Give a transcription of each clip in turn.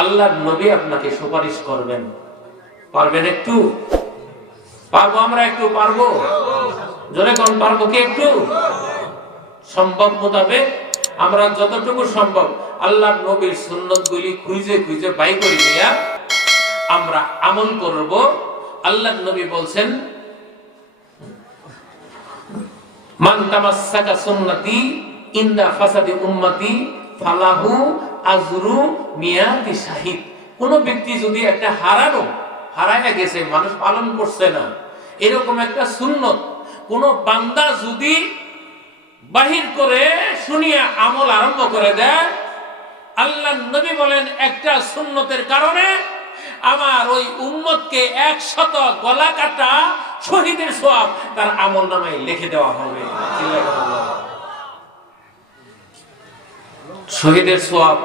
আল্লাহর নবী আপনাকে সুপারিশ করবেন। পারবেন? একটু পারবো আমরা, একটু পারবো, জোরে কোন পারবো কি? একটু সম্ভব মোতাবেক আমরা যতটুকু সম্ভব আল্লাহর নবীর সুন্নতগুলি খুঁজে খুঁজে বাই করে নিয়ে আমরা আমল করব। আল্লাহর নবী বলছেন, মান তামাসসাকা সুন্নতি ইনদা ফাসাদি উম্মতি ফালাহু আজরু মিয়াতি শাহিদ। কোন ব্যক্তি যদি একটা হারায় গেছে, মানুষ পালন করছে না, এরকম একটা সুন্নত কোন বান্দা যদি বাহির করে শুনিয়া আমল আরম্ভ করে দেয়, আল্লাহর নবী বলেন একটা সুন্নতের কারণে আমার ওই উম্মতকে 100 গলা কাটা শহীদের সওয়াব তার আমলনামায় লিখে দেওয়া হবে। শহীদের সওয়াব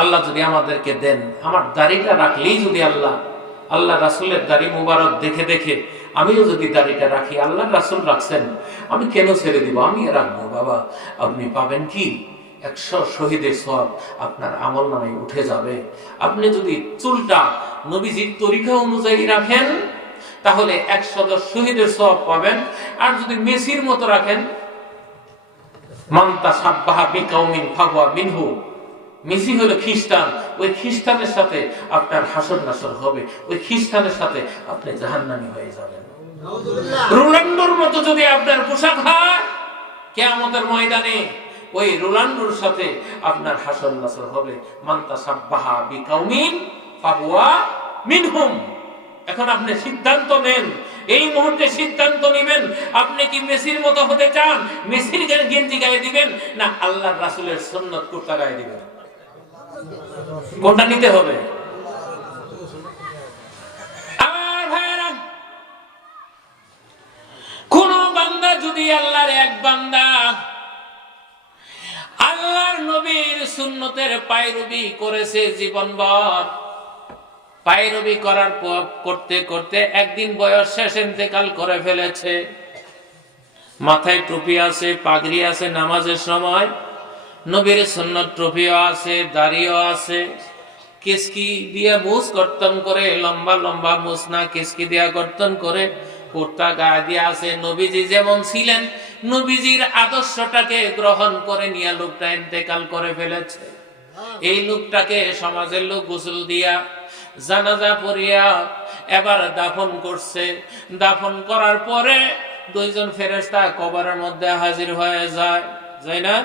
আল্লাহ যদি আমাদেরকে দেন, আমার দাড়িটা রাখলেই যদি আল্লাহ রাসূলের দাড়ি মুবারক দেখে দেখে আমিও যদি দাড়িটা রাখি, আল্লাহ রাসূল রাখছেন, আমি কেন ছেড়ে দিব? আমি রাখবো। বাবা, আপনি পাবেন কি 100 শহীদের সওয়াব আপনার আমলনামায় উঠে যাবে। আপনি যদি চুলটা নবীজির তরিকা অনুযায়ী রাখেন তাহলে 110 শহীদের সওয়াব পাবেন। আর যদি মেসির মতো রাখেন, মান তাসাব্বাহা বিকাউমিন ফাহুয়া মিনহু, মেসি হলো খ্রিস্টান, ওই খ্রিস্টানের সাথে আপনার হাসর নাসর হবে, ওই খ্রিস্টানের সাথে আপনি জাহান্নামী হয়ে যাবেন। রোনাল্ডোর মতো যদি আপনার পোশাক হয়, কিয়ামতের ময়দানে ওই রোনাল্ডোর সাথে আপনার হাসর নাসর হবে। মান তাসাব্বাহা বিকাউমিন ফাহুয়া মিনহুম। এখন আপনি সিদ্ধান্ত নেন, এই মুহূর্তে সিদ্ধান্ত নেবেন, আপনি কি মেসির মতো হতে চান? মেসির গেঞ্জি গায়ে দিবেন না আল্লাহর রাসূলের সুন্নাত কুর্তা গায়ে দিবেন? কোনটা নিতে হবে? আমার ভাইরা, কোন বান্দা যদি আল্লাহর এক বান্দা আল্লাহর নবীর সুন্নতের পায়রবি করেছে জীবনভর, পায়রবি করার পর করতে করতে একদিন বয়স শেষ ইন্তেকাল করে ফেলেছে, মাথায় টুপি আছে, পাগড়ি আছে, নামাজের সময় নবীর সুন্নত টুপিও আছে, দাড়িও আছে, কিসকি দিয়ে মুছ কর্তন করে, লম্বা লম্বা মুছ না, কিসকি দিয়া কর্তন করে, কুর্তা গায়ে দিয়ে আছে। নবীজি যেমন ছিলেন, নবীজির আদর্শটাকে গ্রহণ করে নিয়ে লোকটা ইন্তেকাল করে ফেলেছে। এই লোকটাকে সমাজের লোক গোসল দিয়া জানাজা পড়িয়া এবার দাফন করছে। দাফন করার পরে দুইজন ফেরেশতা কবরের মধ্যে হাজির হয়ে যায় না?